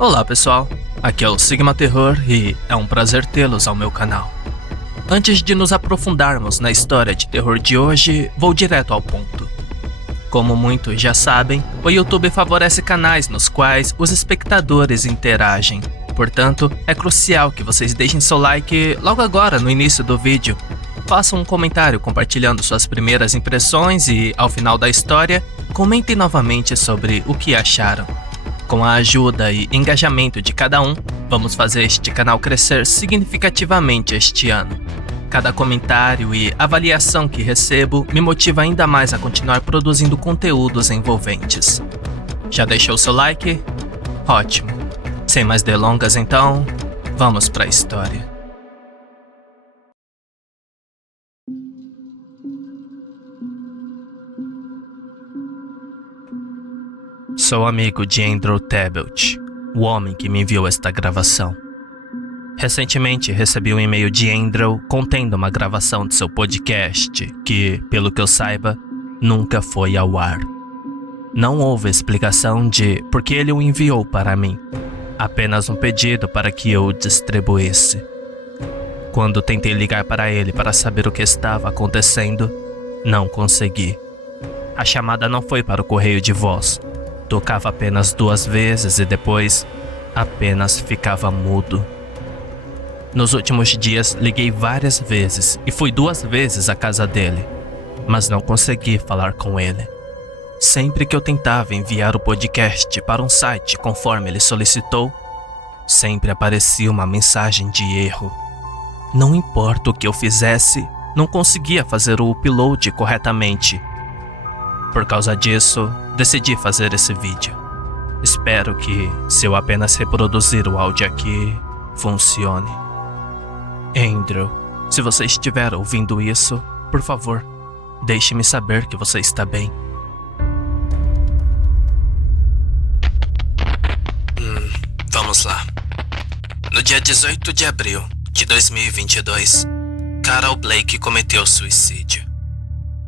Olá pessoal, aqui é o Sigma Terror e é um prazer tê-los ao meu canal. Antes de nos aprofundarmos na história de terror de hoje, vou direto ao ponto. Como muitos já sabem, o YouTube favorece canais nos quais os espectadores interagem. Portanto, é crucial que vocês deixem seu like logo agora no início do vídeo. Façam um comentário compartilhando suas primeiras impressões e, ao final da história, comentem novamente sobre o que acharam. Com a ajuda e engajamento de cada um, vamos fazer este canal crescer significativamente este ano. Cada comentário e avaliação que recebo me motiva ainda mais a continuar produzindo conteúdos envolventes. Já deixou seu like? Ótimo! Sem mais delongas então, vamos para a história. Sou amigo de Andrew Tabelt, o homem que me enviou esta gravação. Recentemente recebi um e-mail de Andrew contendo uma gravação de seu podcast que, pelo que eu saiba, nunca foi ao ar. Não houve explicação de por que ele o enviou para mim, apenas um pedido para que eu o distribuísse. Quando tentei ligar para ele para saber o que estava acontecendo, não consegui. A chamada não foi para o correio de voz. Tocava apenas 2 vezes e depois apenas ficava mudo. Nos últimos dias liguei várias vezes e fui 2 vezes à casa dele, mas não consegui falar com ele. Sempre que eu tentava enviar o podcast para um site conforme ele solicitou, sempre aparecia uma mensagem de erro. Não importa o que eu fizesse, não conseguia fazer o upload corretamente. Por causa disso, decidi fazer esse vídeo. Espero que, se eu apenas reproduzir o áudio aqui, funcione. Andrew, se você estiver ouvindo isso, por favor, deixe-me saber que você está bem. Vamos lá. No dia 18 de abril de 2022, Carol Blake cometeu suicídio.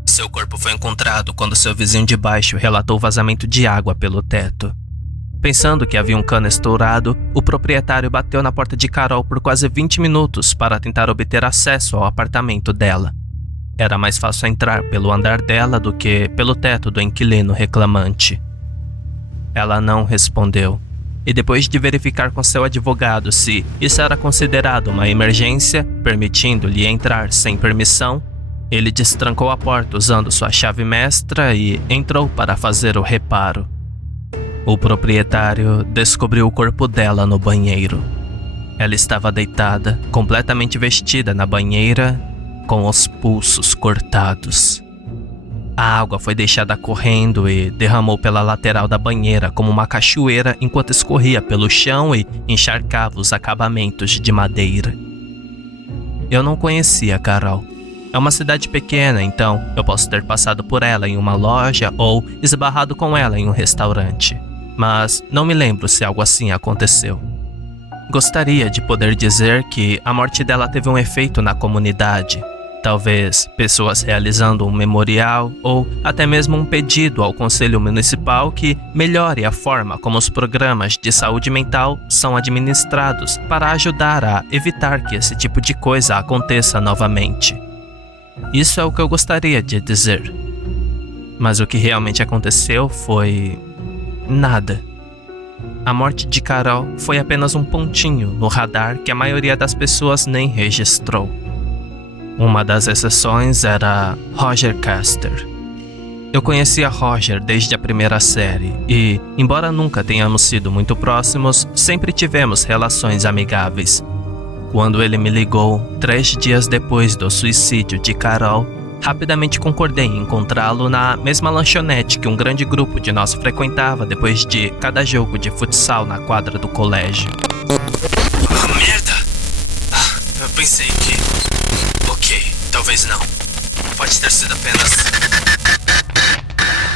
Seu corpo foi encontrado quando seu vizinho de baixo relatou vazamento de água pelo teto. Pensando que havia um cano estourado, o proprietário bateu na porta de Carol por quase 20 minutos para tentar obter acesso ao apartamento dela. Era mais fácil entrar pelo andar dela do que pelo teto do inquilino reclamante. Ela não respondeu, e depois de verificar com seu advogado se isso era considerado uma emergência, permitindo-lhe entrar sem permissão, ele destrancou a porta usando sua chave mestra e entrou para fazer o reparo. O proprietário descobriu o corpo dela no banheiro. Ela estava deitada, completamente vestida na banheira, com os pulsos cortados. A água foi deixada correndo e derramou pela lateral da banheira como uma cachoeira enquanto escorria pelo chão e encharcava os acabamentos de madeira. Eu não conhecia Carol. É uma cidade pequena, então eu posso ter passado por ela em uma loja ou esbarrado com ela em um restaurante. Mas não me lembro se algo assim aconteceu. Gostaria de poder dizer que a morte dela teve um efeito na comunidade. Talvez pessoas realizando um memorial ou até mesmo um pedido ao Conselho Municipal que melhore a forma como os programas de saúde mental são administrados para ajudar a evitar que esse tipo de coisa aconteça novamente. Isso é o que eu gostaria de dizer. Mas o que realmente aconteceu foi nada. A morte de Carol foi apenas um pontinho no radar que a maioria das pessoas nem registrou. Uma das exceções era Roger Caster. Eu conhecia Roger desde a primeira série e, embora nunca tenhamos sido muito próximos, sempre tivemos relações amigáveis. Quando ele me ligou, 3 dias depois do suicídio de Carol, rapidamente concordei em encontrá-lo na mesma lanchonete que um grande grupo de nós frequentava depois de cada jogo de futsal na quadra do colégio. Ah, merda! Eu pensei que... Ok, talvez não. Pode ter sido apenas...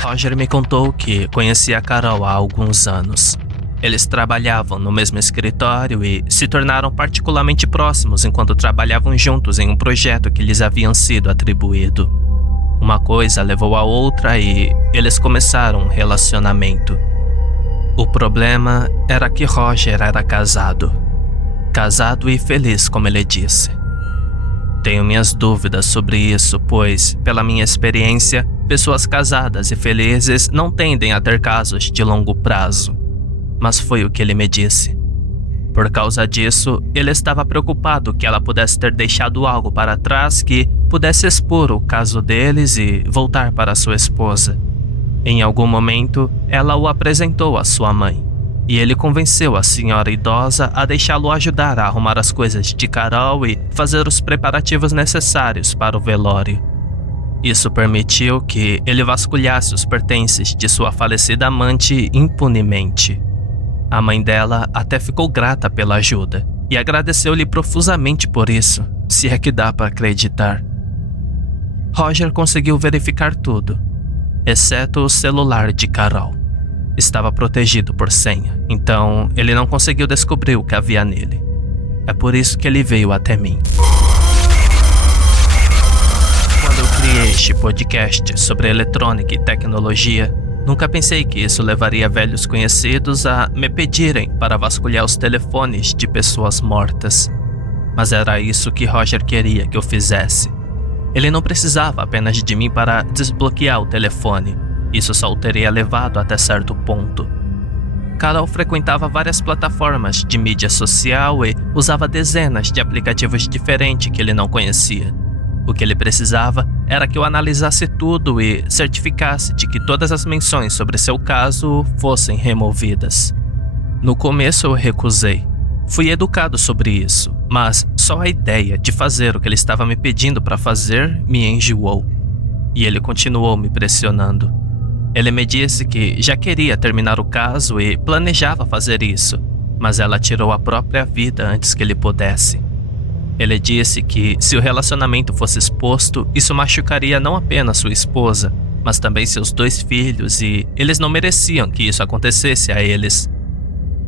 Roger me contou que conhecia a Carol há alguns anos. Eles trabalhavam no mesmo escritório e se tornaram particularmente próximos enquanto trabalhavam juntos em um projeto que lhes havia sido atribuído. Uma coisa levou a outra e eles começaram um relacionamento. O problema era que Roger era casado. Casado e feliz, como ele disse. Tenho minhas dúvidas sobre isso, pois, pela minha experiência, pessoas casadas e felizes não tendem a ter casos de longo prazo. Mas foi o que ele me disse. Por causa disso, ele estava preocupado que ela pudesse ter deixado algo para trás que pudesse expor o caso deles e voltar para sua esposa. Em algum momento, ela o apresentou à sua mãe, e ele convenceu a senhora idosa a deixá-lo ajudar a arrumar as coisas de Carol e fazer os preparativos necessários para o velório. Isso permitiu que ele vasculhasse os pertences de sua falecida amante impunemente. A mãe dela até ficou grata pela ajuda e agradeceu-lhe profusamente por isso, se é que dá para acreditar. Roger conseguiu verificar tudo, exceto o celular de Carol. Estava protegido por senha, então ele não conseguiu descobrir o que havia nele. É por isso que ele veio até mim. Quando eu criei este podcast sobre eletrônica e tecnologia, nunca pensei que isso levaria velhos conhecidos a me pedirem para vasculhar os telefones de pessoas mortas. Mas era isso que Roger queria que eu fizesse. Ele não precisava apenas de mim para desbloquear o telefone. Isso só o teria levado até certo ponto. Carol frequentava várias plataformas de mídia social e usava dezenas de aplicativos diferentes que ele não conhecia. O que ele precisava era que eu analisasse tudo e certificasse de que todas as menções sobre seu caso fossem removidas. No começo eu recusei. Fui educado sobre isso, mas só a ideia de fazer o que ele estava me pedindo para fazer me enjoou. E ele continuou me pressionando. Ele me disse que já queria terminar o caso e planejava fazer isso, mas ela tirou a própria vida antes que ele pudesse. Ele disse que se o relacionamento fosse exposto, isso machucaria não apenas sua esposa, mas também seus 2 filhos e eles não mereciam que isso acontecesse a eles.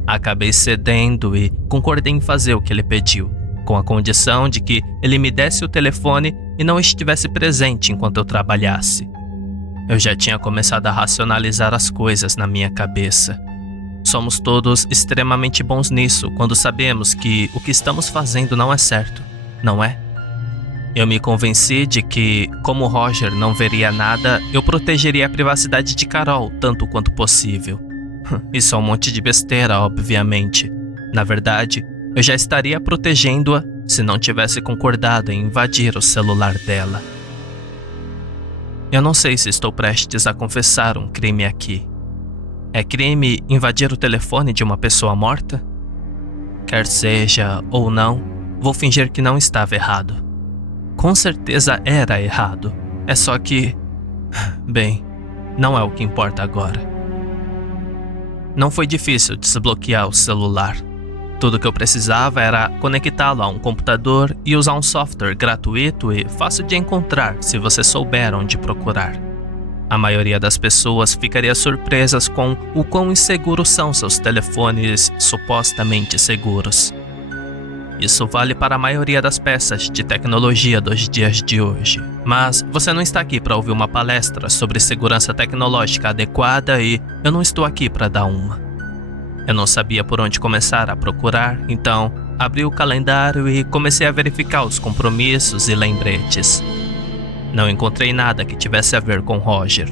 Acabei cedendo e concordei em fazer o que ele pediu, com a condição de que ele me desse o telefone e não estivesse presente enquanto eu trabalhasse. Eu já tinha começado a racionalizar as coisas na minha cabeça. Somos todos extremamente bons nisso quando sabemos que o que estamos fazendo não é certo, não é? Eu me convenci de que, como Roger não veria nada, eu protegeria a privacidade de Carol tanto quanto possível. Isso é um monte de besteira, obviamente. Na verdade, eu já estaria protegendo-a se não tivesse concordado em invadir o celular dela. Eu não sei se estou prestes a confessar um crime aqui. É crime invadir o telefone de uma pessoa morta? Quer seja ou não, vou fingir que não estava errado. Com certeza era errado. É só que... Bem, não é o que importa agora. Não foi difícil desbloquear o celular. Tudo que eu precisava era conectá-lo a um computador e usar um software gratuito e fácil de encontrar se você souber onde procurar. A maioria das pessoas ficaria surpresas com o quão inseguros são seus telefones supostamente seguros. Isso vale para a maioria das peças de tecnologia dos dias de hoje. Mas você não está aqui para ouvir uma palestra sobre segurança tecnológica adequada e eu não estou aqui para dar uma. Eu não sabia por onde começar a procurar, então abri o calendário e comecei a verificar os compromissos e lembretes. Não encontrei nada que tivesse a ver com Roger.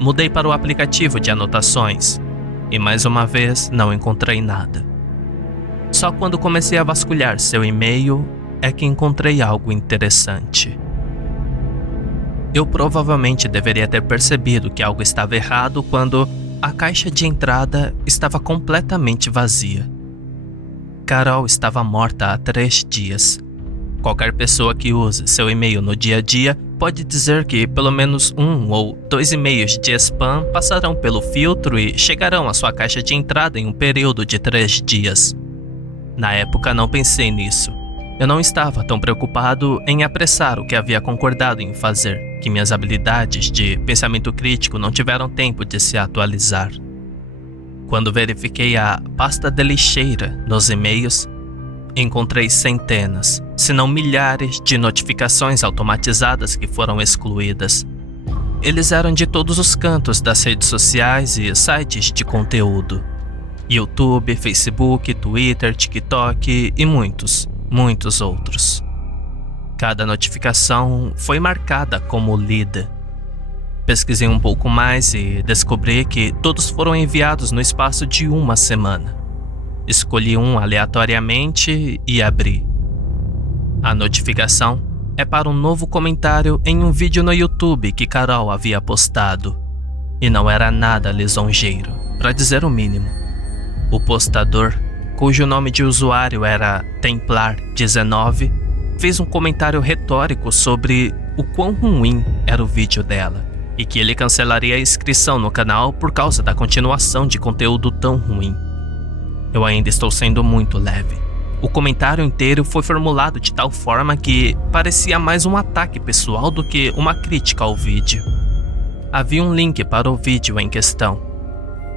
Mudei para o aplicativo de anotações e mais uma vez não encontrei nada. Só quando comecei a vasculhar seu e-mail é que encontrei algo interessante. Eu provavelmente deveria ter percebido que algo estava errado quando a caixa de entrada estava completamente vazia. Carol estava morta há 3 dias. Qualquer pessoa que use seu e-mail no dia a dia pode dizer que pelo menos 1 ou 2 e-mails de spam passarão pelo filtro e chegarão à sua caixa de entrada em um período de 3 dias. Na época não pensei nisso. Eu não estava tão preocupado em apressar o que havia concordado em fazer, que minhas habilidades de pensamento crítico não tiveram tempo de se atualizar. Quando verifiquei a pasta de lixeira nos e-mails, encontrei centenas, se não milhares de notificações automatizadas que foram excluídas. Eles eram de todos os cantos das redes sociais e sites de conteúdo. YouTube, Facebook, Twitter, TikTok e muitos, muitos outros. Cada notificação foi marcada como lida. Pesquisei um pouco mais e descobri que todos foram enviados no espaço de uma semana. Escolhi um aleatoriamente e abri. A notificação é para um novo comentário em um vídeo no YouTube que Carol havia postado. E não era nada lisonjeiro, para dizer o mínimo. O postador, cujo nome de usuário era Templar19, fez um comentário retórico sobre o quão ruim era o vídeo dela e que ele cancelaria a inscrição no canal por causa da continuação de conteúdo tão ruim. Eu ainda estou sendo muito leve. O comentário inteiro foi formulado de tal forma que parecia mais um ataque pessoal do que uma crítica ao vídeo. Havia um link para o vídeo em questão.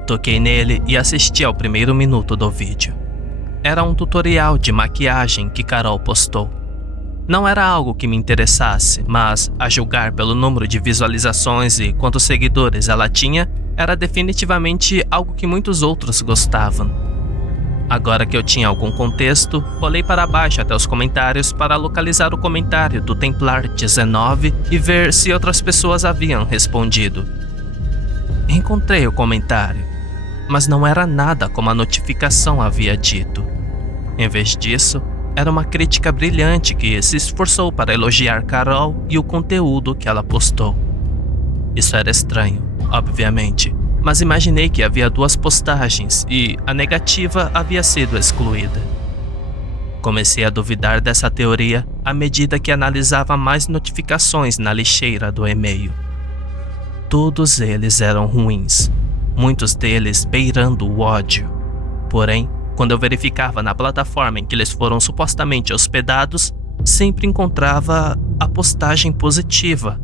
Toquei nele e assisti ao primeiro minuto do vídeo. Era um tutorial de maquiagem que Carol postou. Não era algo que me interessasse, mas, a julgar pelo número de visualizações e quantos seguidores ela tinha, era definitivamente algo que muitos outros gostavam. Agora que eu tinha algum contexto, olhei para baixo até os comentários para localizar o comentário do Templar19 e ver se outras pessoas haviam respondido. Encontrei o comentário, mas não era nada como a notificação havia dito. Em vez disso, era uma crítica brilhante que se esforçou para elogiar Carol e o conteúdo que ela postou. Isso era estranho, obviamente, mas imaginei que havia duas postagens e a negativa havia sido excluída. Comecei a duvidar dessa teoria à medida que analisava mais notificações na lixeira do e-mail. Todos eles eram ruins, muitos deles beirando o ódio. Porém, quando eu verificava na plataforma em que eles foram supostamente hospedados, sempre encontrava a postagem positiva.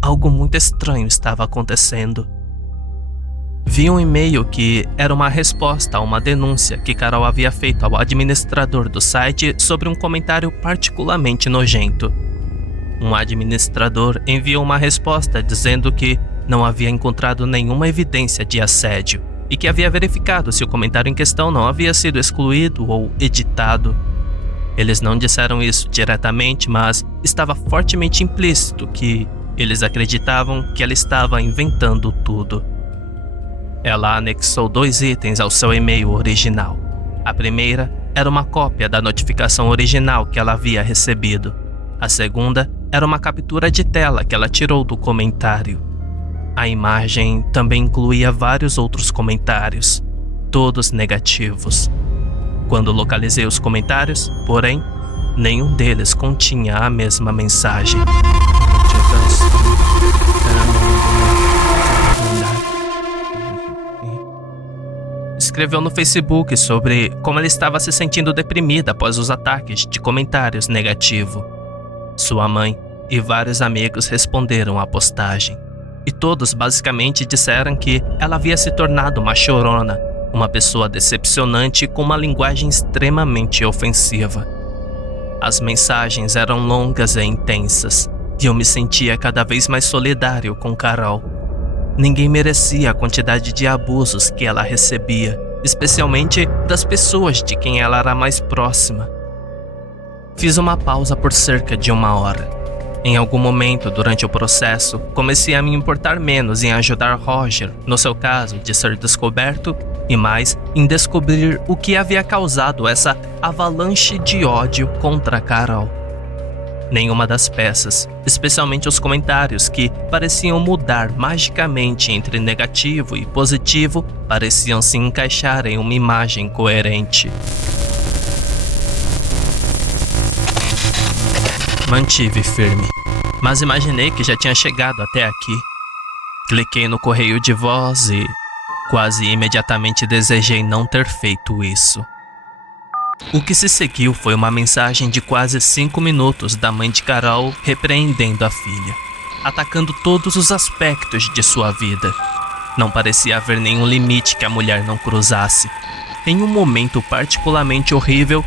Algo muito estranho estava acontecendo. Vi um e-mail que era uma resposta a uma denúncia que Carol havia feito ao administrador do site sobre um comentário particularmente nojento. Um administrador enviou uma resposta dizendo que não havia encontrado nenhuma evidência de assédio e que havia verificado se o comentário em questão não havia sido excluído ou editado. Eles não disseram isso diretamente, mas estava fortemente implícito que eles acreditavam que ela estava inventando tudo. Ela anexou 2 itens ao seu e-mail original. A primeira era uma cópia da notificação original que ela havia recebido. A segunda era uma captura de tela que ela tirou do comentário. A imagem também incluía vários outros comentários, todos negativos. Quando localizei os comentários, porém, nenhum deles continha a mesma mensagem. Escreveu no Facebook sobre como ela estava se sentindo deprimida após os ataques de comentários negativos. Sua mãe e vários amigos responderam à postagem. E todos basicamente disseram que ela havia se tornado uma chorona, uma pessoa decepcionante com uma linguagem extremamente ofensiva. As mensagens eram longas e intensas, e eu me sentia cada vez mais solidário com Carol. Ninguém merecia a quantidade de abusos que ela recebia, especialmente das pessoas de quem ela era mais próxima. Fiz uma pausa por cerca de 1 hora. Em algum momento durante o processo, comecei a me importar menos em ajudar Roger, no seu caso de ser descoberto, e mais em descobrir o que havia causado essa avalanche de ódio contra Carol. Nenhuma das peças, especialmente os comentários que pareciam mudar magicamente entre negativo e positivo, pareciam se encaixar em uma imagem coerente. Mantive firme, mas imaginei que já tinha chegado até aqui. Cliquei no correio de voz e quase imediatamente desejei não ter feito isso. O que se seguiu foi uma mensagem de quase 5 minutos da mãe de Carol repreendendo a filha, atacando todos os aspectos de sua vida. Não parecia haver nenhum limite que a mulher não cruzasse. Em um momento particularmente horrível,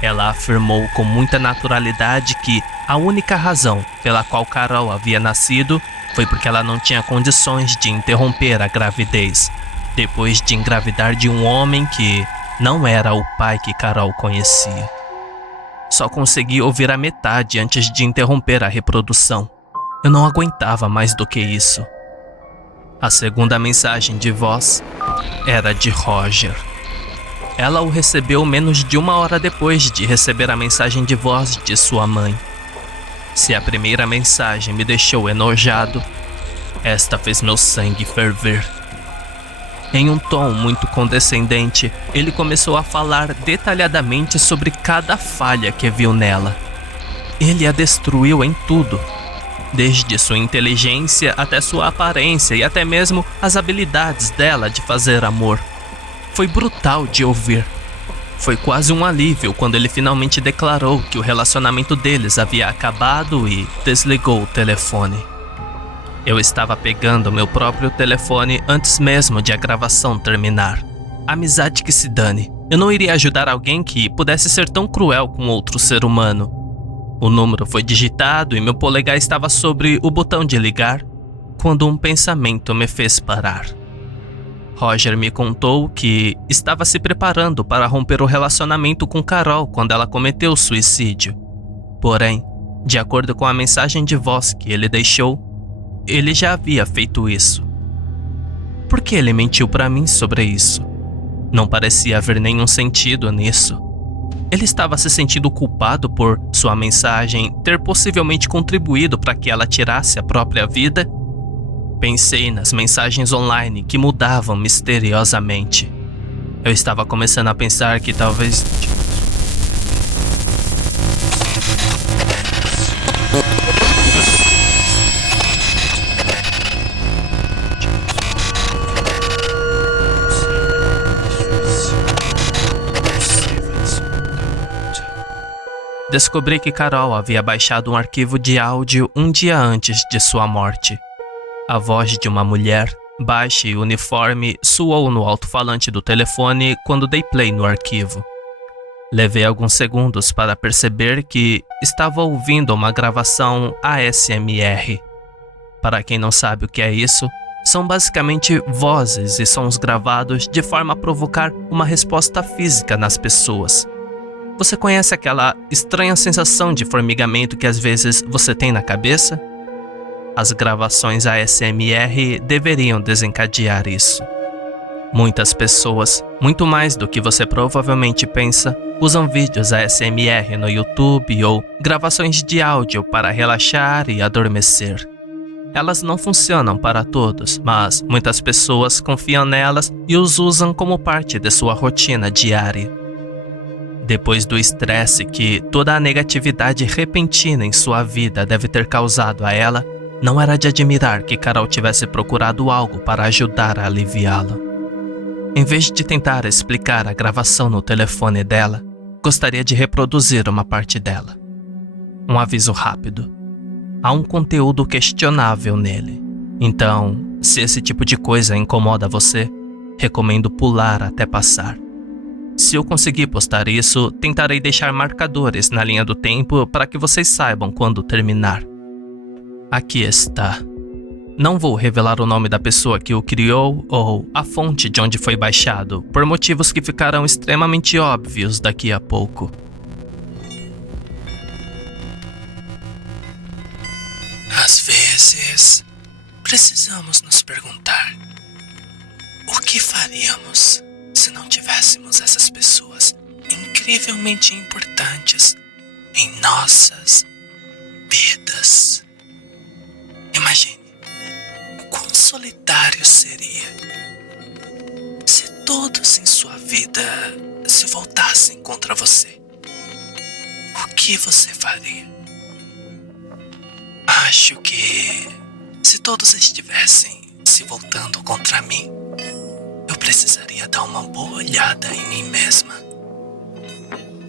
ela afirmou com muita naturalidade que a única razão pela qual Carol havia nascido foi porque ela não tinha condições de interromper a gravidez. depois de engravidar de um homem que não era o pai que Carol conhecia. Só consegui ouvir a metade antes de interromper a reprodução. Eu não aguentava mais do que isso. A segunda mensagem de voz era de Roger. Ela o recebeu menos de 1 hora depois de receber a mensagem de voz de sua mãe. Se a primeira mensagem me deixou enojado, esta fez meu sangue ferver. Em um tom muito condescendente, ele começou a falar detalhadamente sobre cada falha que viu nela. Ele a destruiu em tudo, desde sua inteligência até sua aparência e até mesmo as habilidades dela de fazer amor. Foi brutal de ouvir. Foi quase um alívio quando ele finalmente declarou que o relacionamento deles havia acabado e desligou o telefone. Eu estava pegando meu próprio telefone antes mesmo de a gravação terminar. Amizade que se dane. Eu não iria ajudar alguém que pudesse ser tão cruel com outro ser humano. O número foi digitado e meu polegar estava sobre o botão de ligar quando um pensamento me fez parar. Roger me contou que estava se preparando para romper o relacionamento com Carol quando ela cometeu suicídio. Porém, de acordo com a mensagem de voz que ele deixou, ele já havia feito isso. Por que ele mentiu para mim sobre isso? Não parecia haver nenhum sentido nisso. Ele estava se sentindo culpado por sua mensagem ter possivelmente contribuído para que ela tirasse a própria vida? Pensei nas mensagens online que mudavam misteriosamente. Eu estava começando a pensar que talvez... Descobri que Carol havia baixado um arquivo de áudio um dia antes de sua morte. A voz de uma mulher, baixa e uniforme, soou no alto-falante do telefone quando dei play no arquivo. Levei alguns segundos para perceber que estava ouvindo uma gravação ASMR. Para quem não sabe o que é isso, são basicamente vozes e sons gravados de forma a provocar uma resposta física nas pessoas. Você conhece aquela estranha sensação de formigamento que às vezes você tem na cabeça? As gravações ASMR deveriam desencadear isso. Muitas pessoas, muito mais do que você provavelmente pensa, usam vídeos ASMR no YouTube ou gravações de áudio para relaxar e adormecer. Elas não funcionam para todos, mas muitas pessoas confiam nelas e os usam como parte de sua rotina diária. Depois do estresse que toda a negatividade repentina em sua vida deve ter causado a ela, não era de admirar que Carol tivesse procurado algo para ajudar a aliviá-lo. Em vez de tentar explicar a gravação no telefone dela, gostaria de reproduzir uma parte dela. Um aviso rápido. Há um conteúdo questionável nele. Então, se esse tipo de coisa incomoda você, recomendo pular até passar. Se eu conseguir postar isso, tentarei deixar marcadores na linha do tempo para que vocês saibam quando terminar. Aqui está. Não vou revelar o nome da pessoa que o criou ou a fonte de onde foi baixado, por motivos que ficarão extremamente óbvios daqui a pouco. Às vezes, precisamos nos perguntar: o que faríamos se não tivéssemos essas pessoas incrivelmente importantes em nossas vidas? Imagine o quão solitário seria se todos em sua vida se voltassem contra você. O que você faria? Acho que se todos estivessem se voltando contra mim, eu precisaria dar uma boa olhada em mim mesma.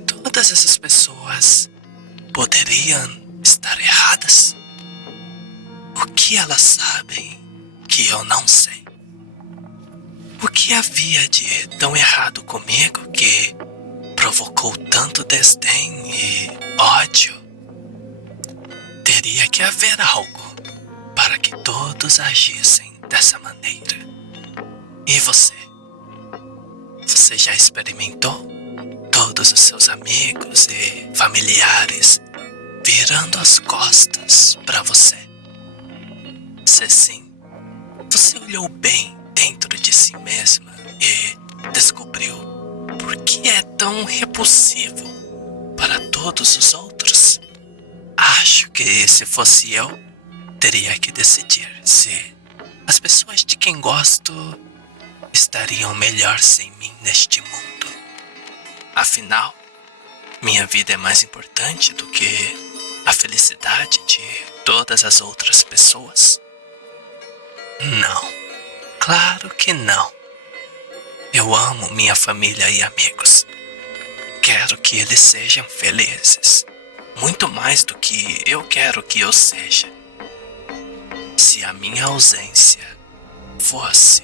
Todas essas pessoas poderiam estar erradas? O que elas sabem que eu não sei? O que havia de tão errado comigo que provocou tanto desdém e ódio? Teria que haver algo para que todos agissem dessa maneira. E você? Você já experimentou todos os seus amigos e familiares virando as costas para você? Se sim, você olhou bem dentro de si mesma e descobriu por que é tão repulsivo para todos os outros? Acho que se fosse eu, teria que decidir se as pessoas de quem gosto estariam melhor sem mim neste mundo. Afinal, minha vida é mais importante do que a felicidade de todas as outras pessoas? Não, claro que não. Eu amo minha família e amigos. Quero que eles sejam felizes, muito mais do que eu quero que eu seja. Se a minha ausência fosse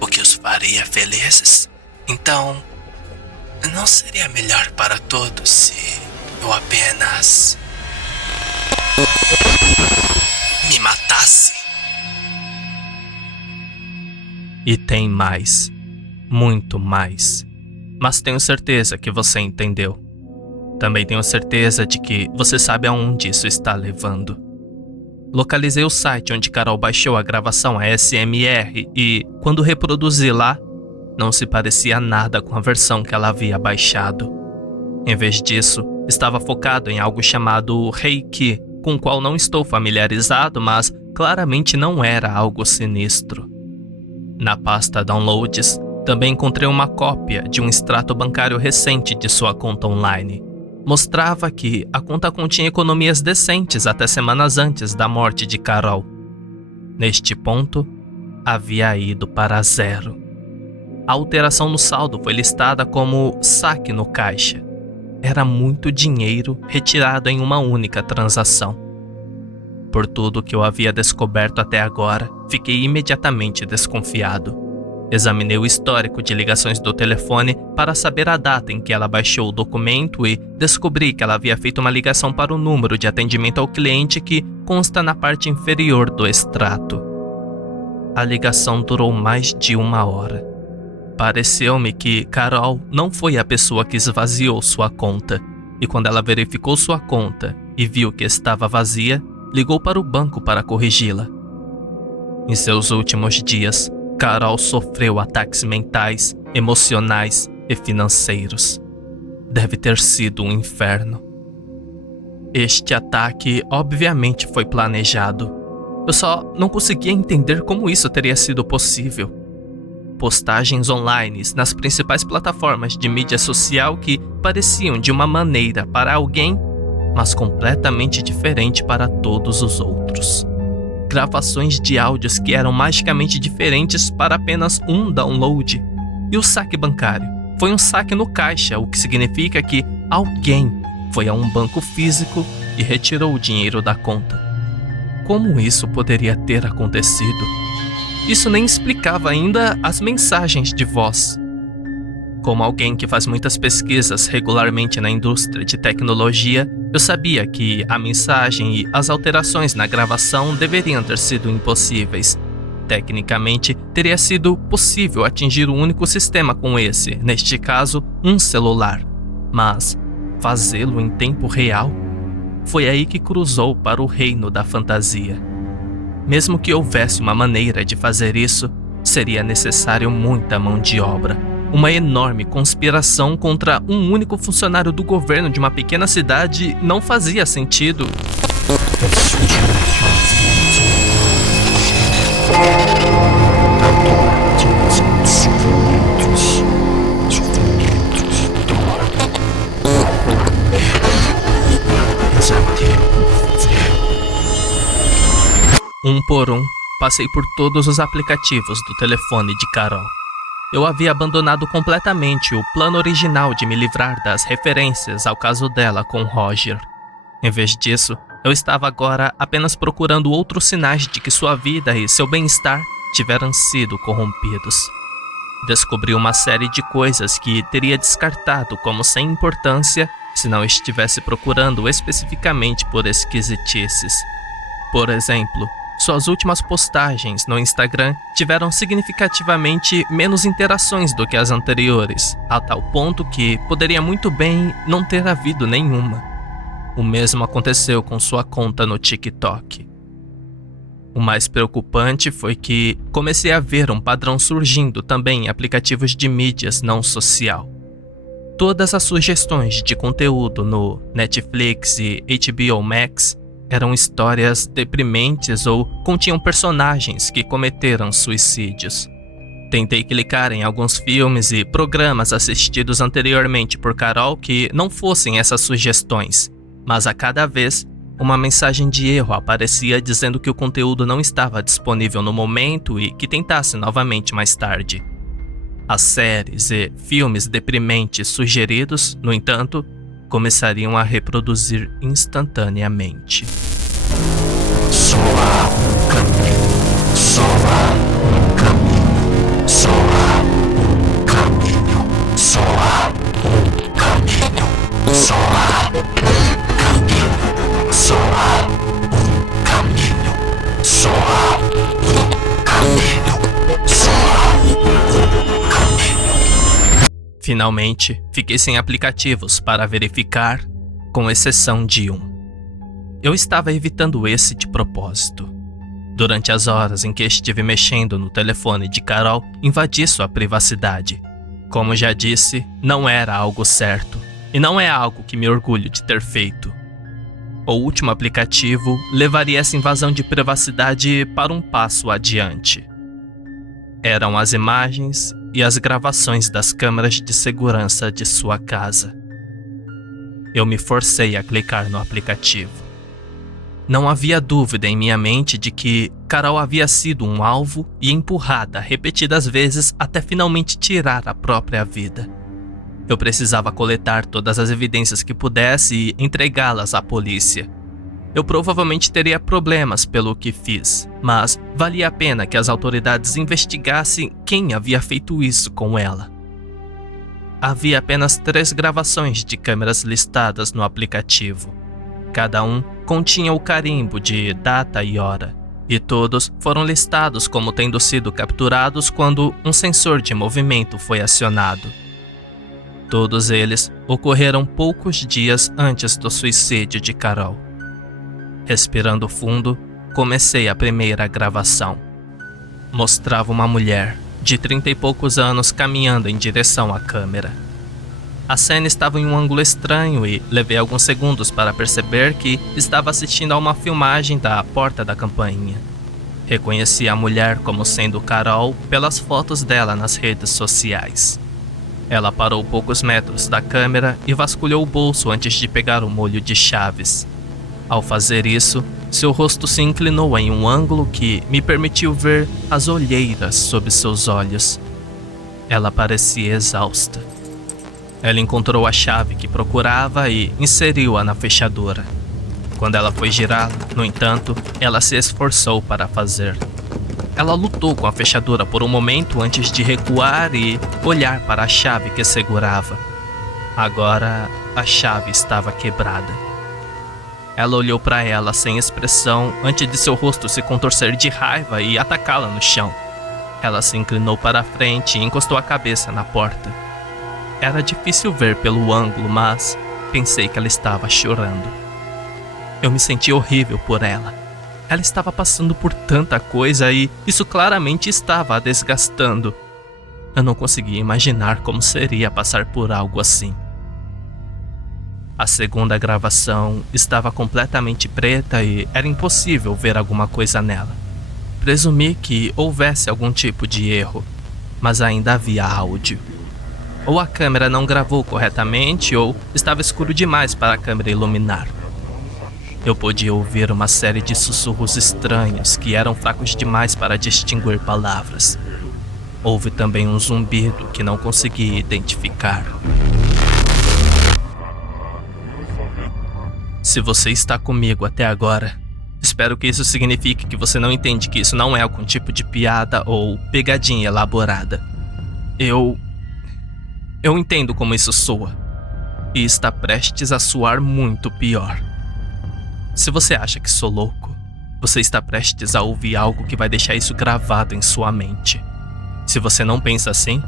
o que os faria felizes, então não seria melhor para todos se eu apenas me matasse? E tem mais, muito mais. Mas tenho certeza que você entendeu. Também tenho certeza de que você sabe aonde isso está levando. Localizei o site onde Carol baixou a gravação ASMR e, quando reproduzi lá, não se parecia nada com a versão que ela havia baixado. Em vez disso, estava focado em algo chamado Reiki, com o qual não estou familiarizado, mas claramente não era algo sinistro. Na pasta Downloads, também encontrei uma cópia de um extrato bancário recente de sua conta online. Mostrava que a conta continha economias decentes até semanas antes da morte de Carol. Neste ponto, havia ido para zero. A alteração no saldo foi listada como saque no caixa. Era muito dinheiro retirado em uma única transação. Por tudo que eu havia descoberto até agora, fiquei imediatamente desconfiado. Examinei o histórico de ligações do telefone para saber a data em que ela baixou o documento e descobri que ela havia feito uma ligação para o número de atendimento ao cliente que consta na parte inferior do extrato. A ligação durou mais de 1 hora. Pareceu-me que Carol não foi a pessoa que esvaziou sua conta, e quando ela verificou sua conta e viu que estava vazia, ligou para o banco para corrigi-la. Em seus últimos dias, Carol sofreu ataques mentais, emocionais e financeiros. Deve ter sido um inferno. Este ataque obviamente foi planejado. Eu só não conseguia entender como isso teria sido possível. Postagens online nas principais plataformas de mídia social que pareciam de uma maneira para alguém, mas completamente diferente para todos os outros. Gravações de áudios que eram magicamente diferentes para apenas um download. E o saque bancário foi um saque no caixa, o que significa que alguém foi a um banco físico e retirou o dinheiro da conta. Como isso poderia ter acontecido? Isso nem explicava ainda as mensagens de voz. Como alguém que faz muitas pesquisas regularmente na indústria de tecnologia, eu sabia que a mensagem e as alterações na gravação deveriam ter sido impossíveis. Tecnicamente, teria sido possível atingir o único sistema com esse, neste caso, um celular. Mas fazê-lo em tempo real? Foi aí que cruzou para o reino da fantasia. Mesmo que houvesse uma maneira de fazer isso, seria necessário muita mão de obra. Uma enorme conspiração contra um único funcionário do governo de uma pequena cidade não fazia sentido. Um por um, passei por todos os aplicativos do telefone de Carol. Eu havia abandonado completamente o plano original de me livrar das referências ao caso dela com Roger. Em vez disso, eu estava agora apenas procurando outros sinais de que sua vida e seu bem-estar tiveram sido corrompidos. Descobri uma série de coisas que teria descartado como sem importância se não estivesse procurando especificamente por esquisitices. Por exemplo, suas últimas postagens no Instagram tiveram significativamente menos interações do que as anteriores, a tal ponto que poderia muito bem não ter havido nenhuma. O mesmo aconteceu com sua conta no TikTok. O mais preocupante foi que comecei a ver um padrão surgindo também em aplicativos de mídias não social. Todas as sugestões de conteúdo no Netflix e HBO Max eram histórias deprimentes ou continham personagens que cometeram suicídios. Tentei clicar em alguns filmes e programas assistidos anteriormente por Carol que não fossem essas sugestões, mas a cada vez uma mensagem de erro aparecia dizendo que o conteúdo não estava disponível no momento e que tentasse novamente mais tarde. As séries e filmes deprimentes sugeridos, no entanto, começariam a reproduzir instantaneamente. Só há um caminho, só há um caminho, só há um caminho, só há um caminho, só há um caminho, só há um caminho, só há um caminho, só há um caminho. Finalmente, fiquei sem aplicativos para verificar, com exceção de um. Eu estava evitando esse de propósito. Durante as horas em que estive mexendo no telefone de Carol, invadi sua privacidade. Como já disse, não era algo certo, e não é algo que me orgulho de ter feito. O último aplicativo levaria essa invasão de privacidade para um passo adiante. Eram as imagens e as gravações das câmeras de segurança de sua casa. Eu me forcei a clicar no aplicativo. Não havia dúvida em minha mente de que Carol havia sido um alvo e empurrada repetidas vezes até finalmente tirar a própria vida. Eu precisava coletar todas as evidências que pudesse e entregá-las à polícia. Eu provavelmente teria problemas pelo que fiz, mas valia a pena que as autoridades investigassem quem havia feito isso com ela. Havia apenas 3 gravações de câmeras listadas no aplicativo. Cada um continha o carimbo de data e hora, e todos foram listados como tendo sido capturados quando um sensor de movimento foi acionado. Todos eles ocorreram poucos dias antes do suicídio de Carol. Respirando fundo, comecei a primeira gravação. Mostrava uma mulher, de 30 e poucos anos, caminhando em direção à câmera. A cena estava em um ângulo estranho e levei alguns segundos para perceber que estava assistindo a uma filmagem da porta da campainha. Reconheci a mulher como sendo Carol pelas fotos dela nas redes sociais. Ela parou poucos metros da câmera e vasculhou o bolso antes de pegar o molho de chaves. Ao fazer isso, seu rosto se inclinou em um ângulo que me permitiu ver as olheiras sob seus olhos. Ela parecia exausta. Ela encontrou a chave que procurava e inseriu-a na fechadura. Quando ela foi girá-la, no entanto, ela se esforçou para fazer. Ela lutou com a fechadura por um momento antes de recuar e olhar para a chave que segurava. Agora, a chave estava quebrada. Ela olhou para ela sem expressão antes de seu rosto se contorcer de raiva e atacá-la no chão. Ela se inclinou para a frente e encostou a cabeça na porta. Era difícil ver pelo ângulo, mas pensei que ela estava chorando. Eu me senti horrível por ela. Ela estava passando por tanta coisa e isso claramente estava a desgastando. Eu não conseguia imaginar como seria passar por algo assim. A segunda gravação estava completamente preta e era impossível ver alguma coisa nela. Presumi que houvesse algum tipo de erro, mas ainda havia áudio. Ou a câmera não gravou corretamente ou estava escuro demais para a câmera iluminar. Eu podia ouvir uma série de sussurros estranhos que eram fracos demais para distinguir palavras. Houve também um zumbido que não consegui identificar. Se você está comigo até agora, espero que isso signifique que você não entende que isso não é algum tipo de piada ou pegadinha elaborada. Eu entendo como isso soa, e está prestes a soar muito pior. Se você acha que sou louco, Você está prestes a ouvir algo que vai deixar isso gravado em sua mente. Se você não pensa assim,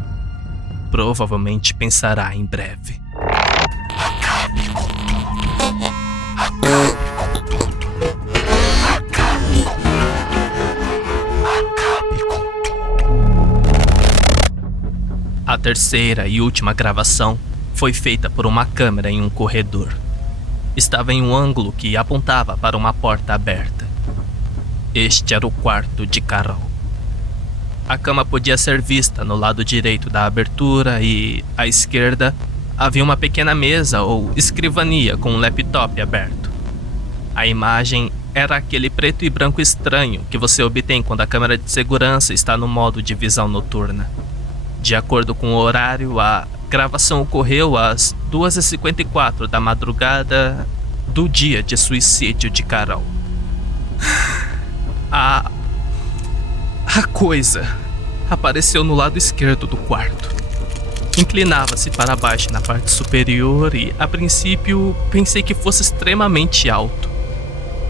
provavelmente pensará em breve. Acabe com tudo. Acabe com tudo. Acabe. Acabe com tudo. A terceira e última gravação foi feita por uma câmera em um corredor. Estava em um ângulo que apontava para uma porta aberta. Este era o quarto de Carol. A cama podia ser vista no lado direito da abertura e, à esquerda, havia uma pequena mesa ou escrivania com um laptop aberto. A imagem era aquele preto e branco estranho que você obtém quando a câmera de segurança está no modo de visão noturna. De acordo com o horário, a gravação ocorreu às 2h54 da madrugada do dia de suicídio de Carol. A coisa apareceu no lado esquerdo do quarto. Inclinava-se para baixo na parte superior e, a princípio, pensei que fosse extremamente alto.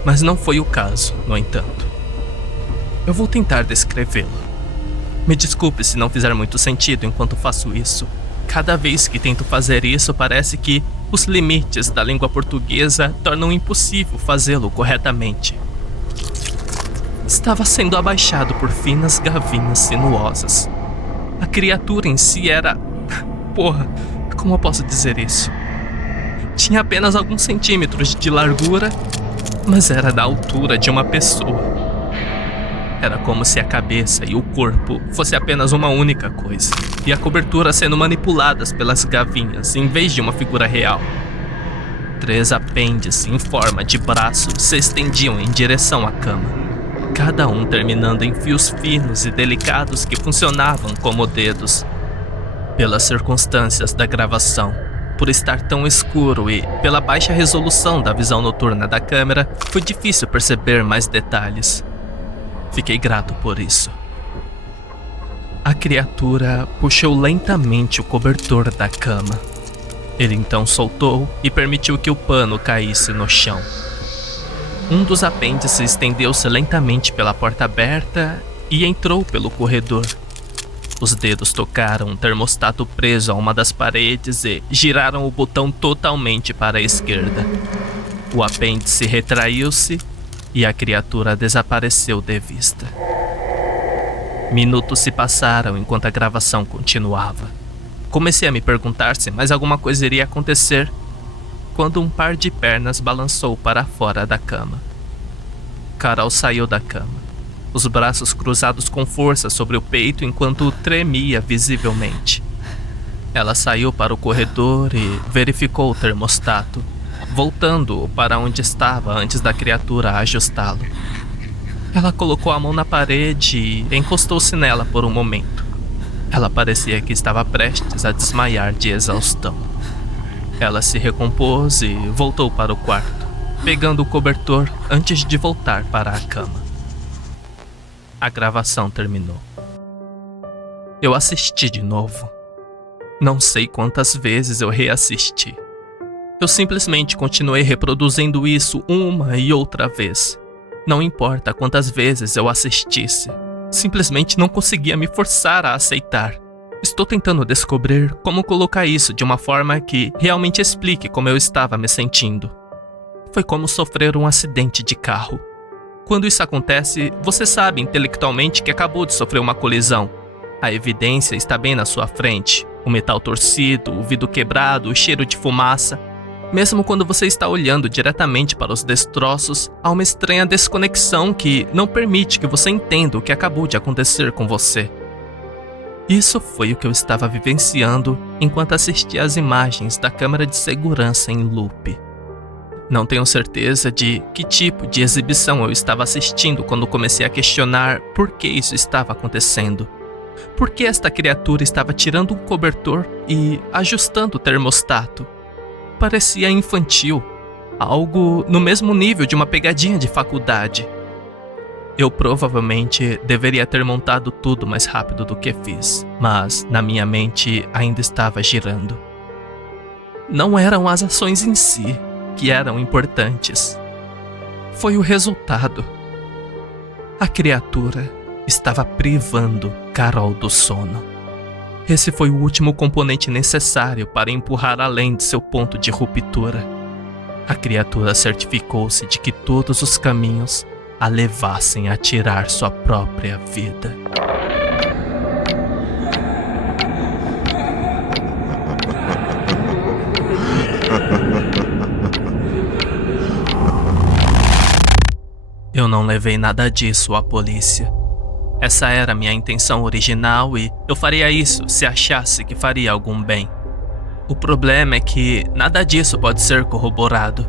Mas não foi o caso, no entanto. Eu vou tentar descrevê-lo. Me desculpe se não fizer muito sentido enquanto faço isso. Cada vez que tento fazer isso, parece que os limites da língua portuguesa tornam impossível fazê-lo corretamente. Estava sendo abaixado por finas gavinhas sinuosas. A criatura em si era... como eu posso dizer isso? Tinha apenas alguns centímetros de largura, mas era da altura de uma pessoa. Era como se a cabeça e o corpo fosse apenas uma única coisa, e a cobertura sendo manipuladas pelas gavinhas em vez de uma figura real. 3 apêndices em forma de braço se estendiam em direção à cama, cada um terminando em fios finos e delicados que funcionavam como dedos. Pelas circunstâncias da gravação, por estar tão escuro e pela baixa resolução da visão noturna da câmera, foi difícil perceber mais detalhes. Fiquei grato por isso. A criatura puxou lentamente o cobertor da cama. Ele então soltou e permitiu que o pano caísse no chão. Um dos apêndices estendeu-se lentamente pela porta aberta e entrou pelo corredor. Os dedos tocaram um termostato preso a uma das paredes e giraram o botão totalmente para a esquerda. O apêndice retraiu-se e a criatura desapareceu de vista. Minutos se passaram enquanto a gravação continuava. Comecei a me perguntar se mais alguma coisa iria acontecer, quando um par de pernas balançou para fora da cama. Carol saiu da cama, os braços cruzados com força sobre o peito enquanto tremia visivelmente. Ela saiu para o corredor e verificou o termostato, voltando-o para onde estava antes da criatura ajustá-lo. Ela colocou a mão na parede e encostou-se nela por um momento. Ela parecia que estava prestes a desmaiar de exaustão. Ela se recompôs e voltou para o quarto, pegando o cobertor antes de voltar para a cama. A gravação terminou. Eu assisti de novo. Não sei quantas vezes eu reassisti. Eu simplesmente continuei reproduzindo isso uma e outra vez. Não importa quantas vezes eu assistisse, simplesmente não conseguia me forçar a aceitar. Estou tentando descobrir como colocar isso de uma forma que realmente explique como eu estava me sentindo. Foi como sofrer um acidente de carro. Quando isso acontece, você sabe intelectualmente que acabou de sofrer uma colisão. A evidência está bem na sua frente. O metal torcido, o vidro quebrado, o cheiro de fumaça. Mesmo quando você está olhando diretamente para os destroços, há uma estranha desconexão que não permite que você entenda o que acabou de acontecer com você. Isso foi o que eu estava vivenciando enquanto assistia às imagens da câmera de segurança em loop. Não tenho certeza de que tipo de exibição eu estava assistindo quando comecei a questionar por que isso estava acontecendo. Por que esta criatura estava tirando um cobertor e ajustando o termostato? Parecia infantil, algo no mesmo nível de uma pegadinha de faculdade. Eu provavelmente deveria ter montado tudo mais rápido do que fiz, mas na minha mente ainda estava girando. Não eram as ações em si que eram importantes. Foi o resultado. A criatura estava privando Carol do sono. Esse foi o último componente necessário para empurrar além de seu ponto de ruptura. A criatura certificou-se de que todos os caminhos a levassem a tirar sua própria vida. Eu não levei nada disso à polícia. Essa era minha intenção original e eu faria isso se achasse que faria algum bem. O problema é que nada disso pode ser corroborado.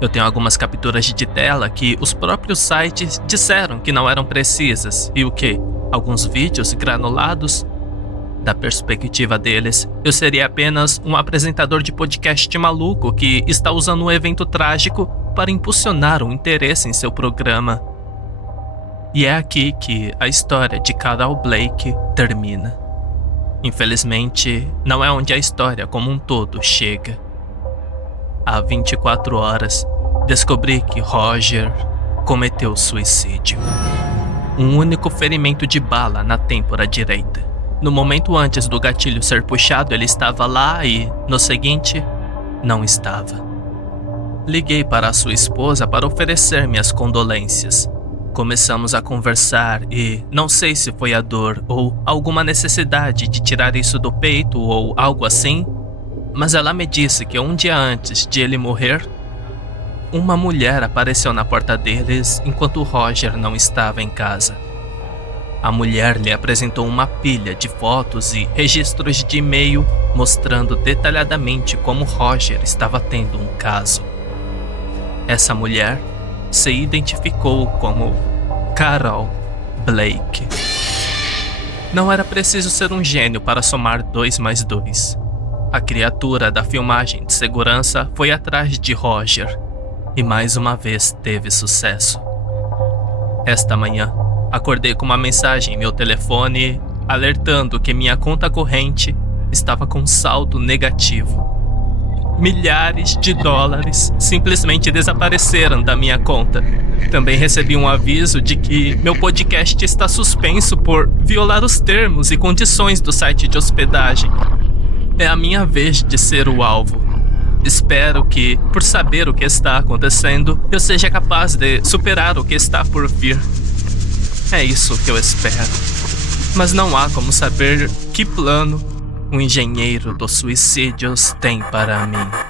Eu tenho algumas capturas de tela que os próprios sites disseram que não eram precisas. E o quê? Alguns vídeos granulados? Da perspectiva deles, eu seria apenas um apresentador de podcast maluco que está usando um evento trágico para impulsionar um interesse em seu programa. E é aqui que a história de Carol Blake termina. Infelizmente, não é onde a história como um todo chega. Há 24 horas, descobri que Roger cometeu suicídio. Um único ferimento de bala na têmpora direita. No momento antes do gatilho ser puxado, ele estava lá e, no seguinte, não estava. Liguei para a sua esposa para oferecer minhas condolências. Começamos a conversar e não sei se foi a dor ou alguma necessidade de tirar isso do peito ou algo assim, mas ela me disse que um dia antes de ele morrer, uma mulher apareceu na porta deles enquanto Roger não estava em casa. A mulher lhe apresentou uma pilha de fotos e registros de e-mail mostrando detalhadamente como Roger estava tendo um caso. Essa mulher se identificou como Carol Blake. Não era preciso ser um gênio para somar 2 mais 2. A criatura da filmagem de segurança foi atrás de Roger e mais uma vez teve sucesso. Esta manhã, acordei com uma mensagem em meu telefone alertando que minha conta corrente estava com saldo negativo. Milhares de dólares simplesmente desapareceram da minha conta. Também recebi um aviso de que meu podcast está suspenso por violar os termos e condições do site de hospedagem. É a minha vez de ser o alvo. Espero que, por saber o que está acontecendo, eu seja capaz de superar o que está por vir. É isso que eu espero. Mas não há como saber que plano o engenheiro dos suicídios tem para mim.